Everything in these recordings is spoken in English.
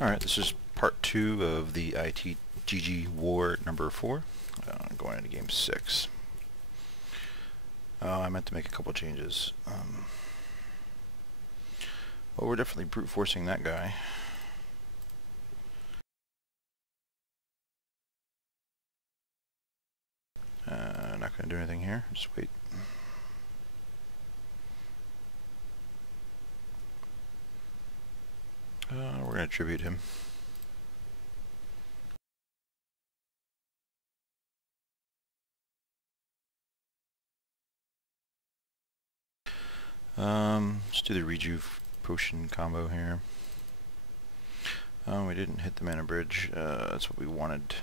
Alright, this is part 2 of the ITTG War number 4. Going into game 6. I meant to make a couple changes. Well, we're definitely brute forcing that guy. Not going to do anything here. Just wait. We're going to tribute him. Let's do the rejuve potion combo here. We didn't hit the mana bridge. That's what we wanted.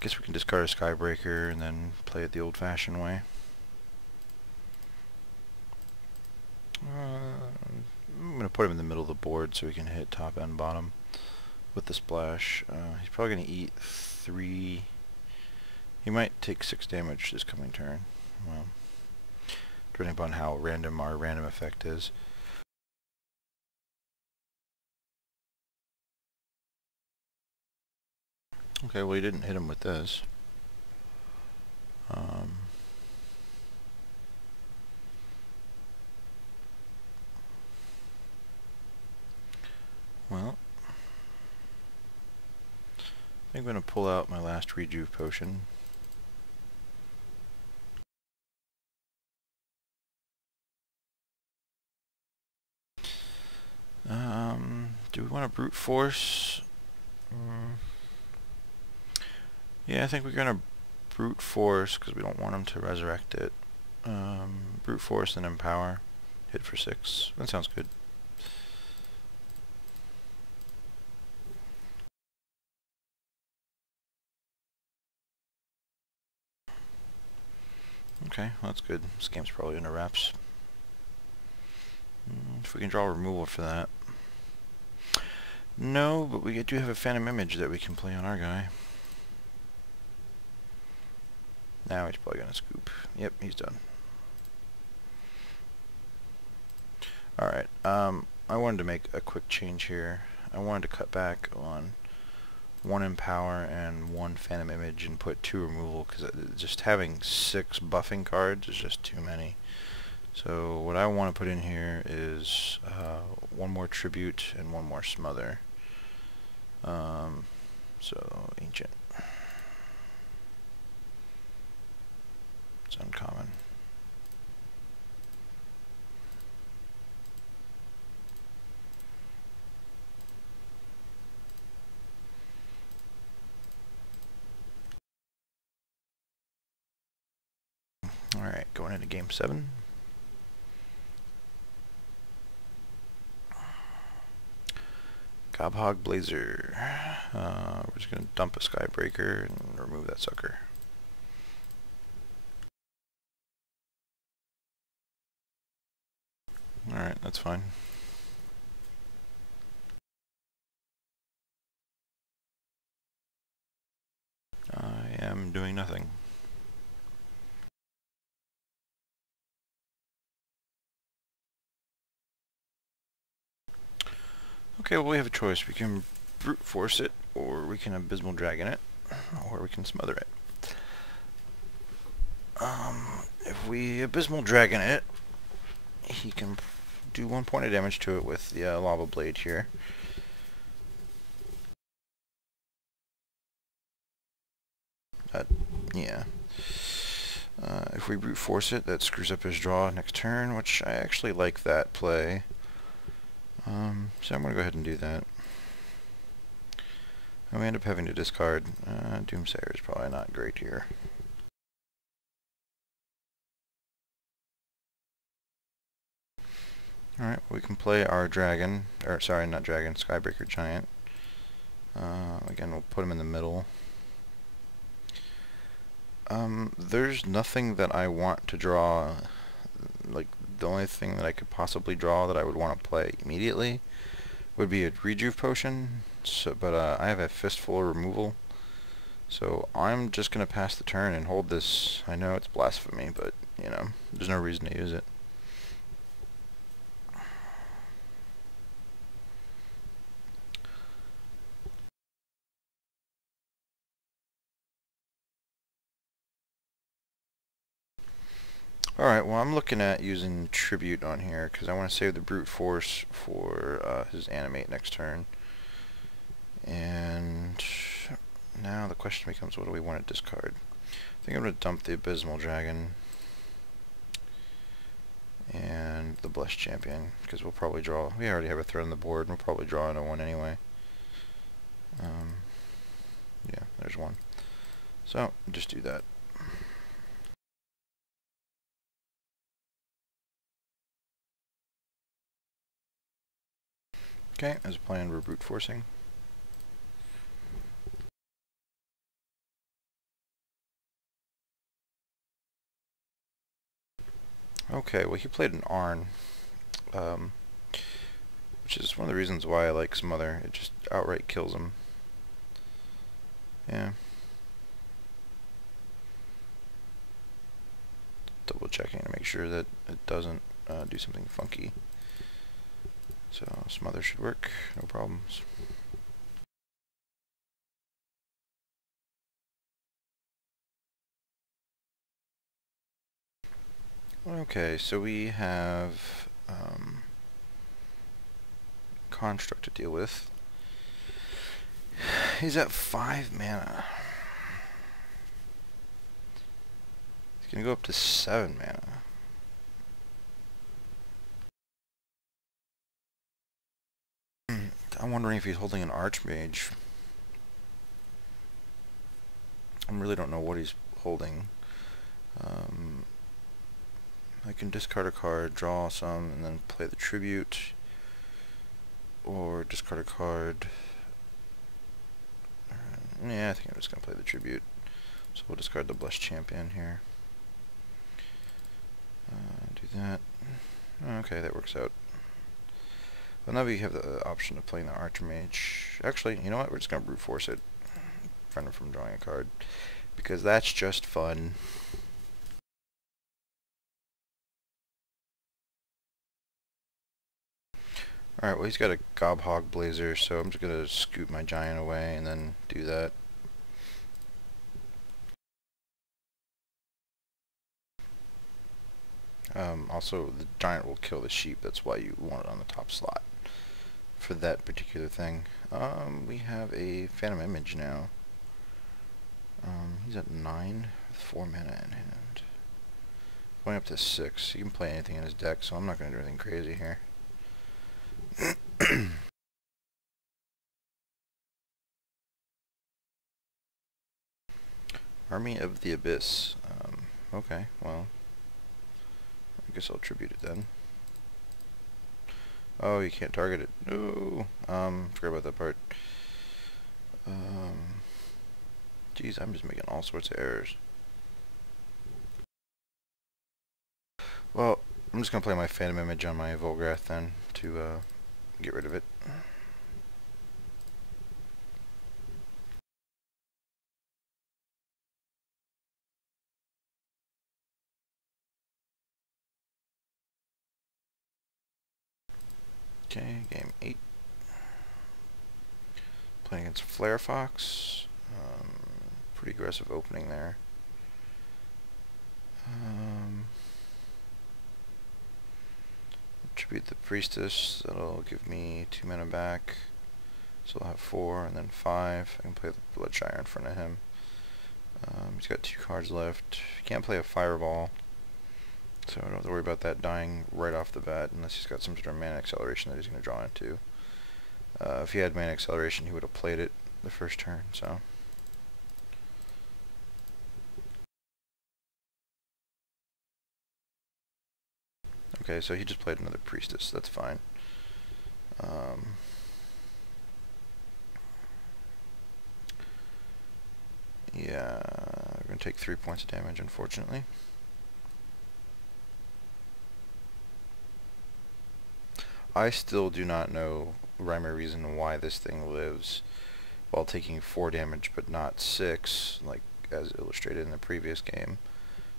Guess we can discard a Skybreaker and then play it the old-fashioned way. I'm going to put him in the middle of the board so we can hit top and bottom with the splash. He's probably going to eat 3. He might take 6 damage this coming turn. Well, depending upon how random our random effect is. Okay, well, he didn't hit him with this. Well, I think I'm going to pull out my last rejuve potion. Do we want to brute force? Yeah, I think we're going to brute force because we don't want him to resurrect it. Brute force and empower. Hit for 6. That sounds good. Okay, well, that's good. This game's probably under wraps. If we can draw removal for that. No, but we do have a phantom image that we can play on our guy. Now he's probably going to scoop. Yep, he's done. Alright, I wanted to make a quick change here. I wanted to cut back on 1 empower and 1 phantom image and put 2 removal, because just having 6 buffing cards is just too many. So what I want to put in here is 1 more tribute and 1 more smother. So ancient. It's uncommon. Alright, going into game 7. Gobhog Blazer. We're just going to dump a Skybreaker and remove that sucker. Alright, that's fine. I am doing nothing. Okay, well, we have a choice. We can brute force it, or we can abysmal dragon it, or we can smother it. If we abysmal dragon it, he can do 1 point of damage to it with the lava blade here. Yeah. If we brute force it, that screws up his draw next turn, which I actually like that play. So I'm going to go ahead and do that. And we end up having to discard. Doomsayer is probably not great here. Alright, we can play our dragon, or sorry, not dragon, Skybreaker Giant. Again, we'll put him in the middle. There's nothing that I want to draw. Like, the only thing that I could possibly draw that I would want to play immediately would be a rejuve potion. So, but I have a fistful of removal. So I'm just going to pass the turn and hold this. I know it's blasphemy, but, you know, there's no reason to use it. Alright, well I'm looking at using Tribute on here because I want to save the Brute Force for his animate next turn. And now the question becomes, what do we want to discard? I think I'm going to dump the Abysmal Dragon and the Blessed Champion, because we'll probably draw, we already have a threat on the board, and we'll probably draw into one anyway. Yeah, there's one. So, just do that. Okay, as planned, we're brute forcing. Okay, well he played an Arn, which is one of the reasons why I like Smother. It just outright kills him. Yeah. Double checking to make sure that it doesn't do something funky. So Smother should work, no problems. Okay, so we have Construct to deal with. He's at 5 mana. He's gonna go up to 7 mana. I'm wondering if he's holding an Archmage. I really don't know what he's holding. I can discard a card, draw some, and then play the Tribute. Or discard a card. Yeah, I think I'm just going to play the Tribute. So we'll discard the Blessed Champion here. Do that. Okay, that works out. Well, now we have the option of playing the Archmage. Actually, you know what? We're just going to brute force it. Prevent him from drawing a card. Because that's just fun. Alright, well he's got a Gobhog Blazer, so I'm just going to scoot my Giant away and then do that. Also, the Giant will kill the Sheep, that's why you want it on the top slot for that particular thing. We have a Phantom Image now. He's at 9 with 4 mana in hand. Going up to 6. He can play anything in his deck, so I'm not going to do anything crazy here. Army of the Abyss. Okay, well, I guess I'll tribute it then. Oh, you can't target it. No. Forgot about that part. Geez, I'm just making all sorts of errors. Well, I'm just gonna play my Phantom Image on my Volgrath then to get rid of it. Okay, game 8. Playing against Flare Fox. Pretty aggressive opening there. Tribute the Priestess. That'll give me 2 mana back. So I'll have 4 and then 5. I can play the Bloodshire in front of him. He's got 2 cards left. He can't play a Fireball. So I don't have to worry about that dying right off the bat unless he's got some sort of mana acceleration that he's going to draw into. If he had mana acceleration, he would have played it the first turn, so. Okay, so he just played another Priestess. That's fine. Yeah, we're going to take 3 points of damage, unfortunately. I still do not know rhyme or reason why this thing lives while taking 4 damage but not 6, like as illustrated in the previous game.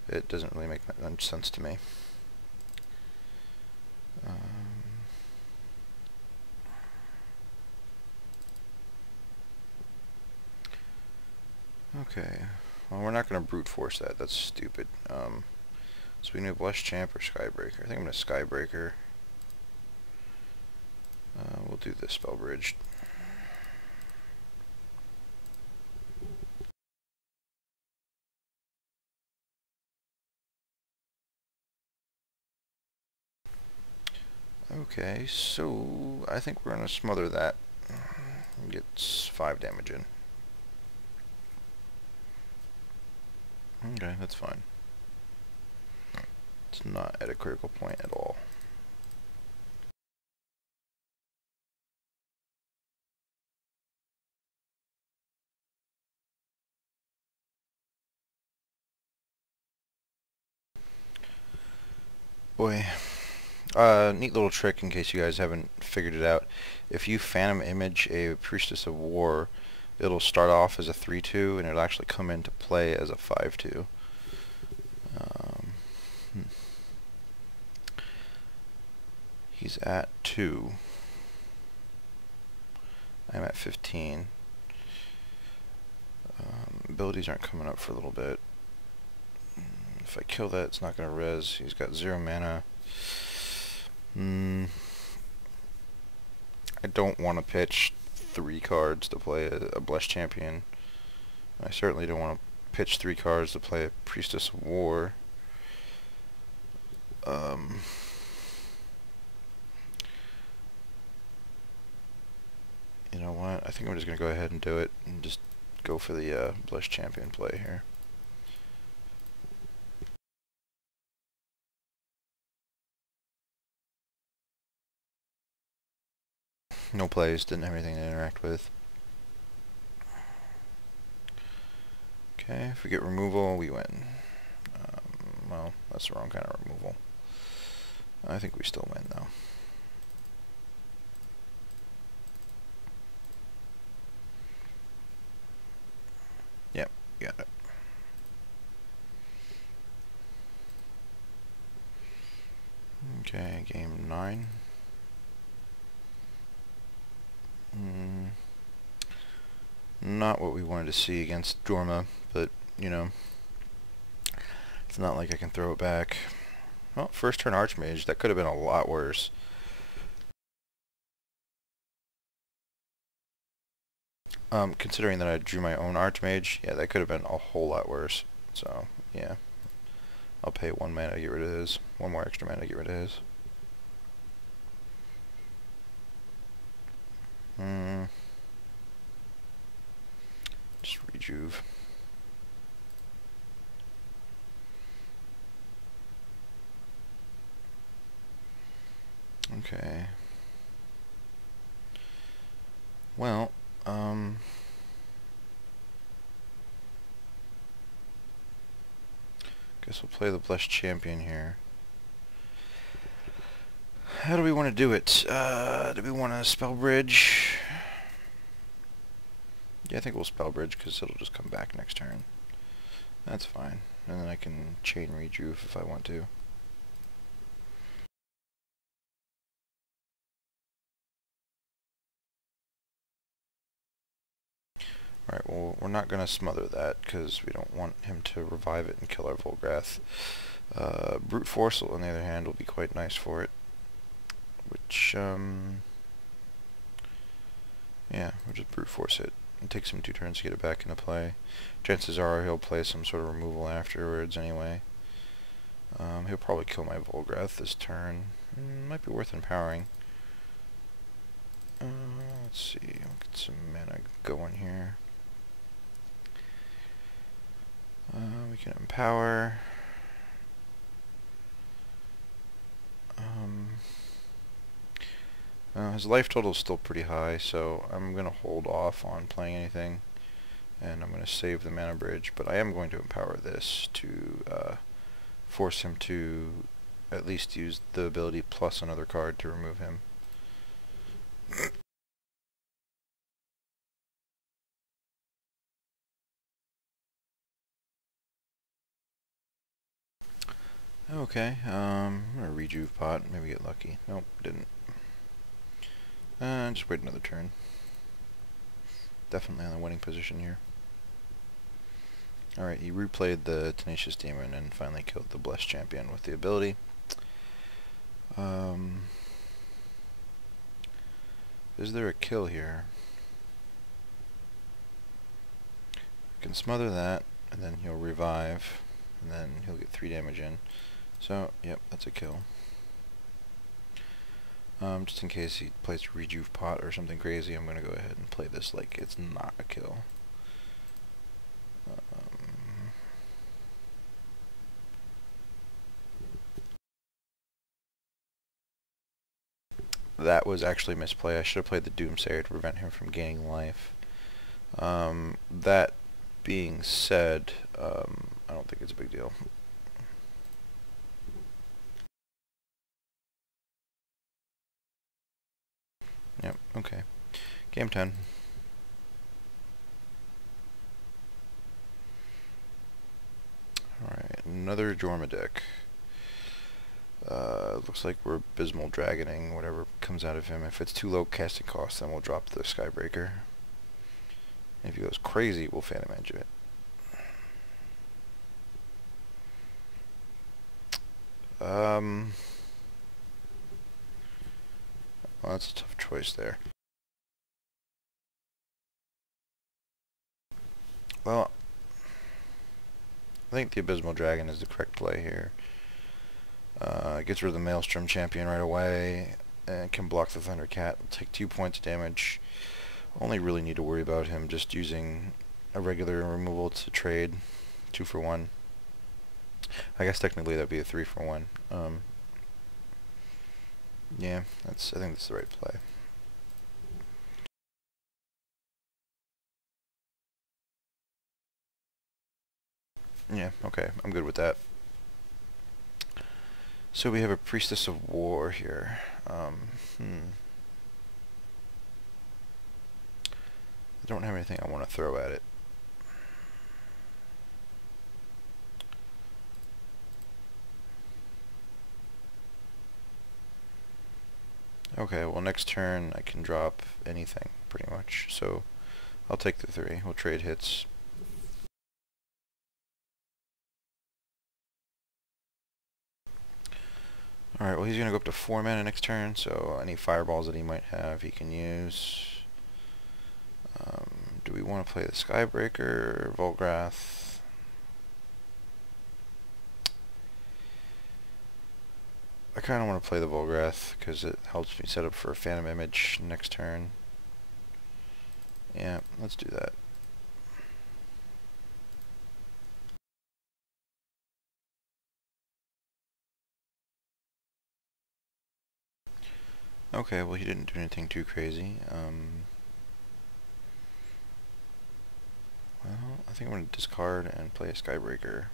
It doesn't really make much sense to me. Okay, well we're not going to brute force that, that's stupid. So we can do Blush Champ or Skybreaker. I think I'm going to Skybreaker. We'll do the Spell Bridge. Okay, so I think we're going to smother that. Gets 5 damage in. Okay, that's fine. It's not at a critical point at all. Boy. Neat little trick in case you guys haven't figured it out. If you Phantom Image a Priestess of War, it'll start off as a 3-2 and it'll actually come into play as a 5-2. He's at 2. I'm at 15. Abilities aren't coming up for a little bit. If I kill that, it's not going to res. He's got 0 mana. I don't want to pitch 3 cards to play a Blush Champion. I certainly don't want to pitch 3 cards to play a Priestess of War. You know what? I think I'm just going to go ahead and do it and just go for the Blush Champion play here. No plays, didn't have anything to interact with. Okay, if we get removal, we win. Well, that's the wrong kind of removal. I think we still win, though. Yep, got it. Okay, game 9. Not what we wanted to see against Jorma, but, you know, it's not like I can throw it back. Well, first turn Archmage, that could have been a lot worse. Considering that I drew my own Archmage, yeah, that could have been a whole lot worse. So, yeah. I'll pay 1 mana to get rid of his. 1 more extra mana to get rid of his. Just rejuve. Okay. Well, guess we'll play the Blush Champion here. How do we want to do it? Do we want to Spell Bridge? Yeah, I think we'll Spell Bridge because it'll just come back next turn. That's fine. And then I can Chain Rejuve if I want to. Alright, well, we're not going to smother that because we don't want him to revive it and kill our Volgrath. Brute Force, on the other hand, will be quite nice for it. Which, yeah, we'll just Brute Force it. It takes him 2 turns to get it back into play. Chances are he'll play some sort of removal afterwards anyway. He'll probably kill my Volgrath this turn. Might be worth empowering. Let's see, we'll get some mana going here. We can empower. His life total is still pretty high, so I'm going to hold off on playing anything. And I'm going to save the mana bridge, but I am going to empower this to force him to at least use the ability plus another card to remove him. Okay, I'm gonna Rejuve pot, maybe get lucky. Nope, didn't. Just wait another turn. Definitely on the winning position here. Alright, he replayed the Tenacious Demon and finally killed the Blessed Champion with the ability. Is there a kill here? I can smother that, and then he'll revive, and then he'll get 3 damage in. So, yep, that's a kill. Just in case he plays Rejuve Pot or something crazy, I'm going to go ahead and play this like it's not a kill. That was actually misplay. I should have played the Doomsayer to prevent him from gaining life. That being said, I don't think it's a big deal. Yep, okay. Game 10. Alright, another Jorma deck. Looks like we're Abysmal Dragoning whatever comes out of him. If it's too low casting cost, then we'll drop the Skybreaker. If he goes crazy, we'll Phantom Edge it. Well, that's a tough choice there. Well, I think the Abysmal Dragon is the correct play here. Gets rid of the Maelstrom Champion right away, and can block the Thundercat. Will take 2 points of damage. Only really need to worry about him just using a regular removal to trade 2 for 1. I guess technically that'd be a 3 for 1. Yeah, I think that's the right play. Yeah, okay, I'm good with that. So we have a Priestess of War here. I don't have anything I want to throw at it. Okay, well next turn I can drop anything, pretty much. So I'll take the 3. We'll trade hits. Alright, well he's going to go up to 4 mana next turn, so any fireballs that he might have he can use. Do we want to play the Skybreaker or Volgrath? I kind of want to play the Volgrath because it helps me set up for a Phantom Image next turn. Yeah, let's do that. Okay, well he didn't do anything too crazy. Well, I think I'm going to discard and play a Skybreaker.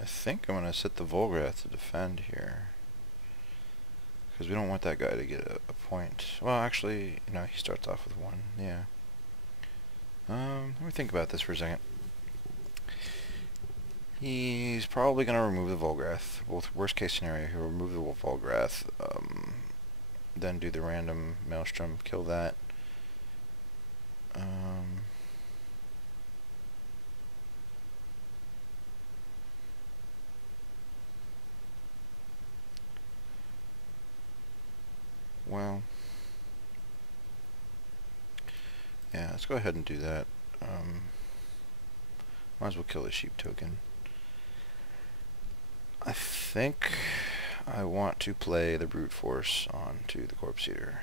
I think I'm going to set the Volgrath to defend here. Because we don't want that guy to get a point. Well, actually, no, he starts off with 1. Yeah. Let me think about this for a second. He's probably going to remove the Volgrath. Both worst case scenario, he'll remove the Volgrath, then do the random Maelstrom, kill that. Well, yeah, let's go ahead and do that. Might as well kill the sheep token. I think I want to play the Brute Force onto the Corpse Eater.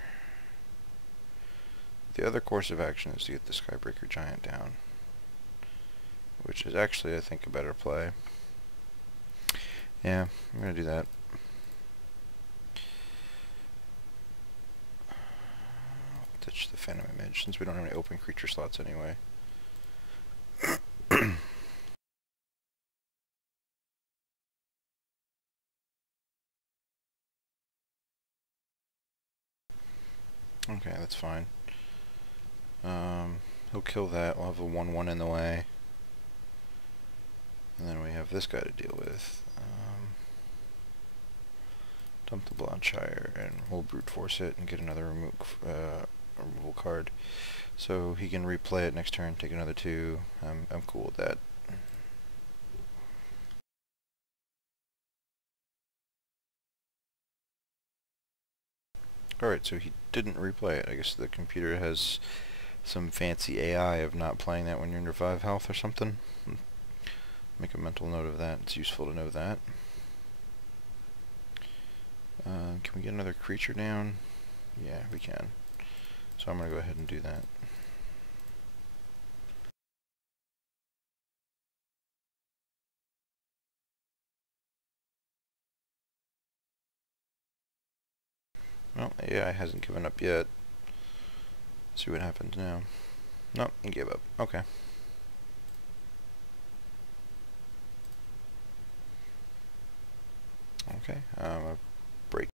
The other course of action is to get the Skybreaker Giant down, which is actually, I think, a better play. Yeah, I'm going to do that. I'll ditch the Phantom Image since we don't have any open creature slots anyway. Okay, that's fine. He'll kill that. We'll have a 1/1 in the way. And then we have this guy to deal with. Dump the Blondshire, and we'll brute force it and get another removal card. So he can replay it next turn, take another 2. I'm cool with that. Alright, so he didn't replay it. I guess the computer has some fancy AI of not playing that when you're under 5 health or something. Make a mental note of that. It's useful to know that. Can we get another creature down? Yeah, we can. So I'm going to go ahead and do that. Well, AI hasn't given up yet. Let's see what happens now. Nope, he gave up. Okay. Okay, break.